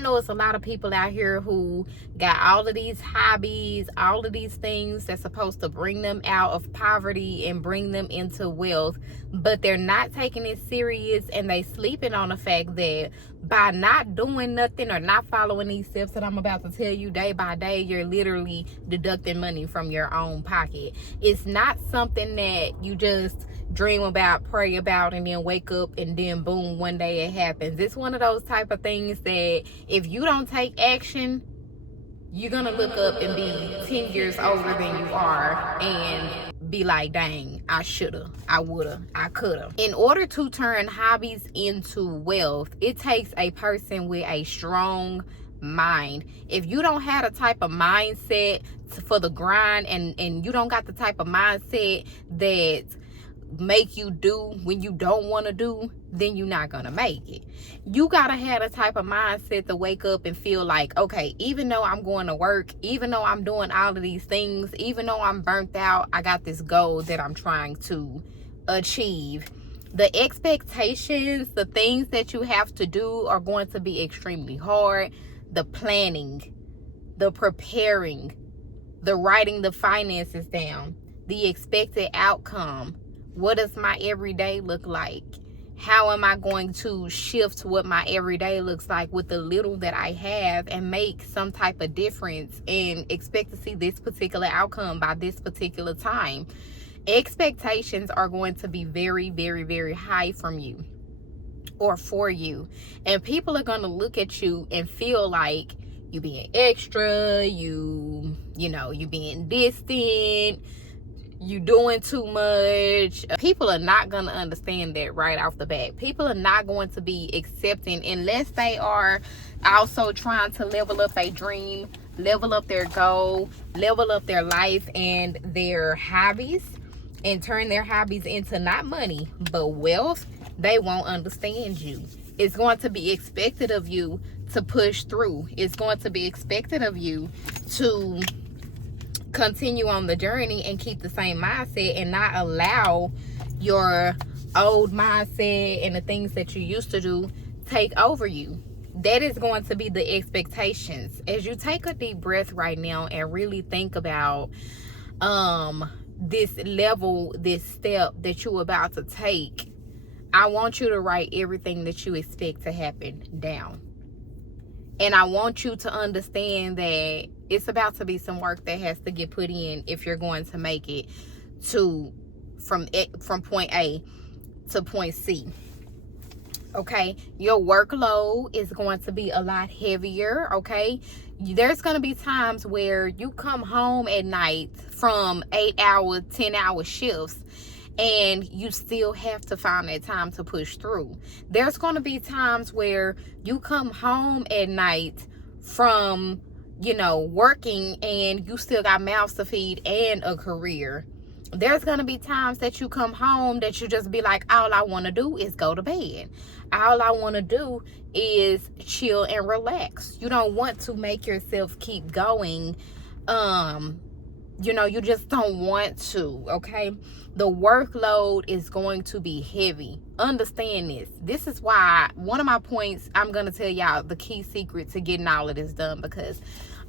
know it's a lot of people out here who got all of these hobbies, all of these things that's supposed to bring them out of poverty and bring them into wealth, but they're not taking it serious, and they sleeping on the fact that by not doing nothing or not following these steps that I'm about to tell you day by day, you're literally deducting money from your own pocket. It's not something that you just dream about, pray about, and then wake up and then boom, one day it happens. It's one of those type of things that if you don't take action, you're gonna look up and be 10 years older than you are and be like, dang, I shoulda, I woulda, I coulda. In order to turn hobbies into wealth, it takes a person with a strong mind. If you don't have a type of mindset for the grind, and you don't got the type of mindset that make you do when you don't want to do, then you're not gonna make it. You gotta have a type of mindset to wake up and feel like, okay, even though I'm going to work, even though I'm doing all of these things, even though I'm burnt out, I got this goal that I'm trying to achieve. The expectations, the things that you have to do are going to be extremely hard. The planning, the preparing, the writing the finances down, the expected outcome. What does my everyday look like? How am I going to shift what my everyday looks like with the little that I have and make some type of difference and expect to see this particular outcome by this particular time? Expectations are going to be very, very, very high from you or for you. And people are going to look at you and feel like you being extra, you being distant, you doing too much. People are not going to understand that right off the bat. People are not going to be accepting unless they are also trying to level up a dream, level up their goal, level up their life and their hobbies, and turn their hobbies into not money but wealth. They won't understand you. It's going to be expected of you to push through. It's going to be expected of you to continue on the journey and keep the same mindset and not allow your old mindset and the things that you used to do take over you. That is going to be the expectations. As you take a deep breath right now and really think about this level, this step that you're about to take, I want you to write everything that you expect to happen down. And I want you to understand that it's about to be some work that has to get put in if you're going to make it from point A to point C. Okay, your workload is going to be a lot heavier. Okay, there's going to be times where you come home at night from 8-hour, 10-hour shifts, and you still have to find that time to push through. There's going to be times where you come home at night from, working, and you still got mouths to feed and a career. There's going to be times that you come home that you just be like, all I want to do is go to bed. All I want to do is chill and relax. You don't want to make yourself keep going. You just don't want to, okay? The workload is going to be heavy. Understand this. This is why one of my points, I'm going to tell y'all the key secret to getting all of this done, because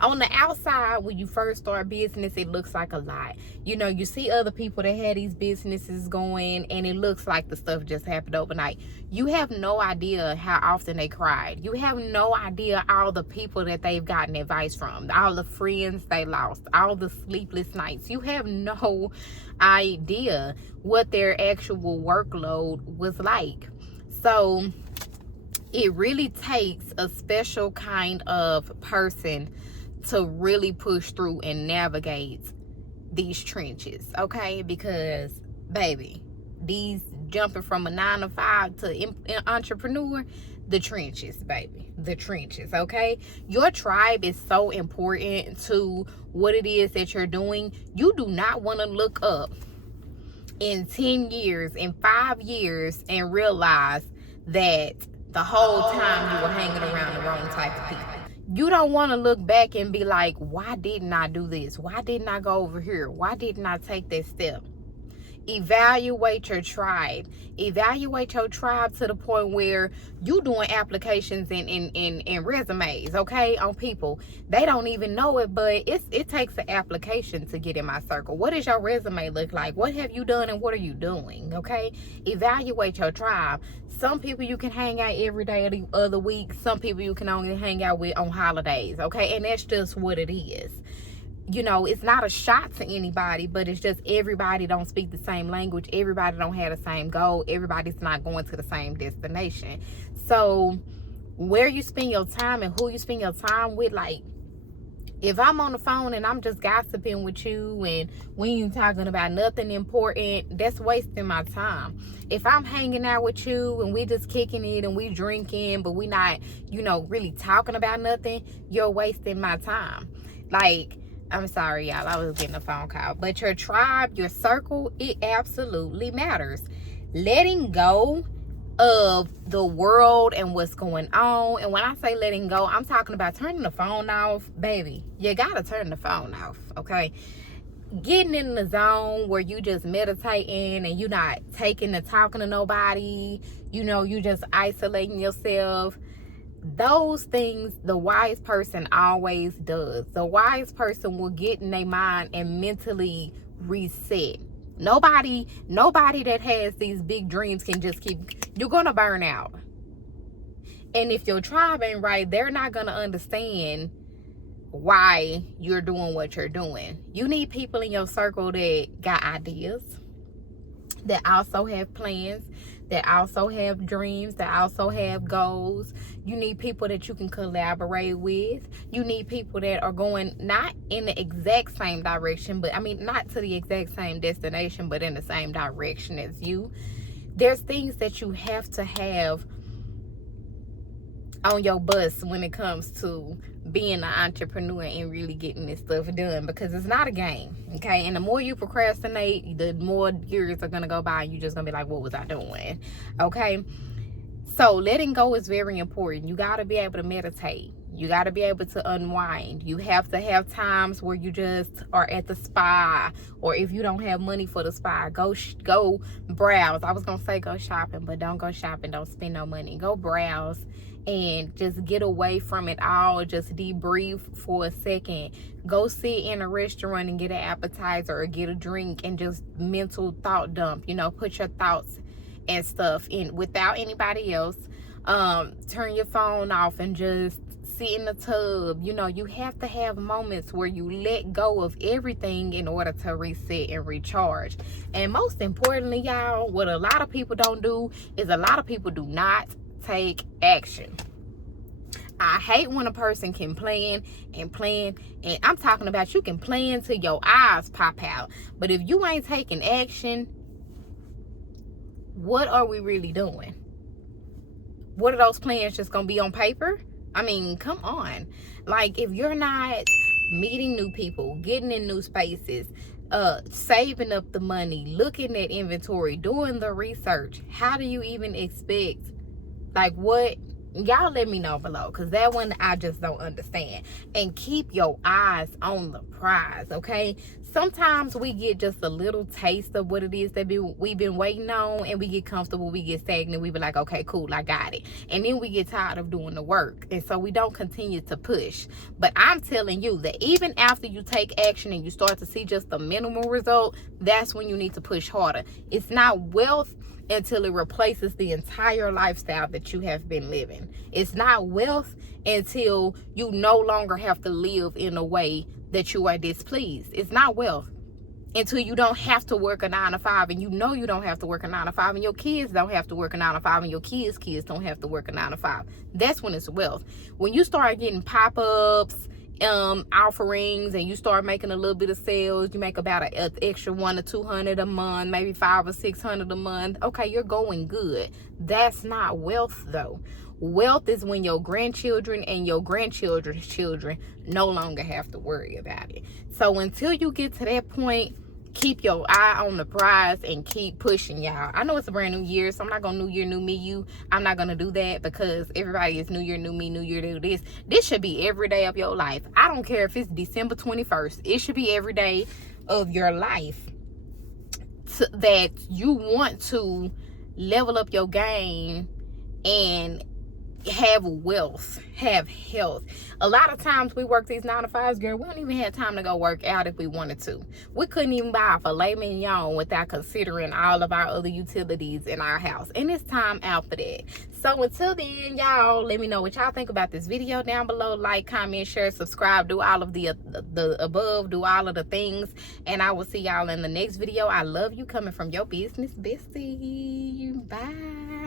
on the outside, when you first start business, it looks like a lot. You see other people that had these businesses going, and it looks like the stuff just happened overnight. You have no idea how often they cried. You have no idea all the people that they've gotten advice from, all the friends they lost, all the sleepless nights. You have no idea what their actual workload was like. So it really takes a special kind of person to really push through and navigate these trenches, okay? Because, baby, these jumping from a 9 to 5 to entrepreneur, the trenches, baby, the trenches, okay? Your tribe is so important to what it is that you're doing. You do not want to look up in 10 years, in 5 years, and realize that the whole time you were hanging around the wrong type of people. You don't want to look back and be like, why didn't I do this? Why didn't I go over here? Why didn't I take that step? Evaluate your tribe. Evaluate your tribe to the point where you doing applications and resumes, okay, on people. They don't even know it, but it takes an application to get in my circle. What does your resume look like? What have you done and what are you doing? Okay, evaluate your tribe. Some people you can hang out every day of the other week. Some people you can only hang out with on holidays, okay, and that's just what it is. You know, it's not a shot to anybody, but it's just everybody don't speak the same language. Everybody don't have the same goal. Everybody's not going to the same destination. So where you spend your time and who you spend your time with, like, if I'm on the phone and I'm just gossiping with you and we ain't talking about nothing important, that's wasting my time. If I'm hanging out with you and we just kicking it and we drinking, but we not, you know, really talking about nothing, you're wasting my time. Like, I'm sorry, y'all, I was getting a phone call. But your tribe, your circle, it absolutely matters. Letting go of the world and what's going on. And when I say letting go, I'm talking about turning the phone off. Baby, you gotta turn the phone off, okay? Getting in the zone where you just meditating and you're not taking and talking to nobody. You know, you just isolating yourself. Those things the wise person always does. The wise person will get in their mind and mentally reset. Nobody that has these big dreams can just you're gonna burn out. And if your tribe ain't right, they're not gonna understand why you're doing what you're doing. You need people in your circle that got ideas, that also have plans, that also have dreams, that also have goals. You need people that you can collaborate with. You need people that are going not in the exact same direction, but I mean, not to the exact same destination, but in the same direction as you. There's things that you have to have on your bus when it comes to being an entrepreneur and really getting this stuff done, because it's not a game, okay? And the more you procrastinate, the more years are gonna go by and you're just gonna be like, what was I doing? Okay, so letting go is very important. You got to be able to meditate. You got to be able to unwind. You have to have times where you just are at the spa, or if you don't have money for the spa, go browse. I was gonna say go shopping, but don't go shopping. Don't spend no money. Go browse and just get away from it all. Just debrief for a second. Go sit in a restaurant and get an appetizer or get a drink and just mental thought dump. You know, put your thoughts and stuff in without anybody else. Turn your phone off and just sit in the tub. You know, you have to have moments where you let go of everything in order to reset and recharge. And most importantly, y'all, what a lot of people don't do is a lot of people do not take action. I hate when a person can plan, and I'm talking about you can plan till your eyes pop out, but if you ain't taking action, what are we really doing? What are those plans just gonna be on paper? I mean, come on. Like, if you're not meeting new people, getting in new spaces, saving up the money, looking at inventory, doing the research, how do you even expect, like, what? Y'all let me know below, because that one I just don't understand. And keep your eyes on the prize, okay? Sometimes we get just a little taste of what it is that we've been waiting on, and we get comfortable, we get stagnant, we be like, okay, cool, I got it. And then we get tired of doing the work, and so we don't continue to push. But I'm telling you that even after you take action and you start to see just the minimal result, that's when you need to push harder. It's not wealth until it replaces the entire lifestyle that you have been living. It's not wealth until you no longer have to live in a way that you are displeased. It's not wealth until you don't have to work a 9 to 5, and you know you don't have to work a 9 to 5, and your kids don't have to work a 9 to 5, and your kids don't have to work a 9 to 5. That's when it's wealth. When you start getting pop-ups, offerings, and you start making a little bit of sales, you make about an extra $100 to $200 a month, maybe $500 or $600 a month. Okay, you're going good. That's not wealth, though. Wealth is when your grandchildren and your grandchildren's children no longer have to worry about it. So until you get to that point, keep your eye on the prize and keep pushing, y'all. I know it's a brand new year, so I'm not gonna new year, new me, you. I'm not gonna do that, because everybody is new year, new me, new year, do this. This should be every day of your life. I don't care if it's December 21st. It should be every day of your life that you want to level up your game and have wealth, have health. A lot of times we work these 9 to 5s, girl, we don't even have time to go work out if we wanted to. We couldn't even buy a filet mignon without considering all of our other utilities in our house, and it's time out for that. So until then, y'all, let me know what y'all think about this video down below. Like, comment, share, subscribe, do all of the above, do all of the things, and I will see y'all in the next video. I love you, coming from your business bestie. Bye.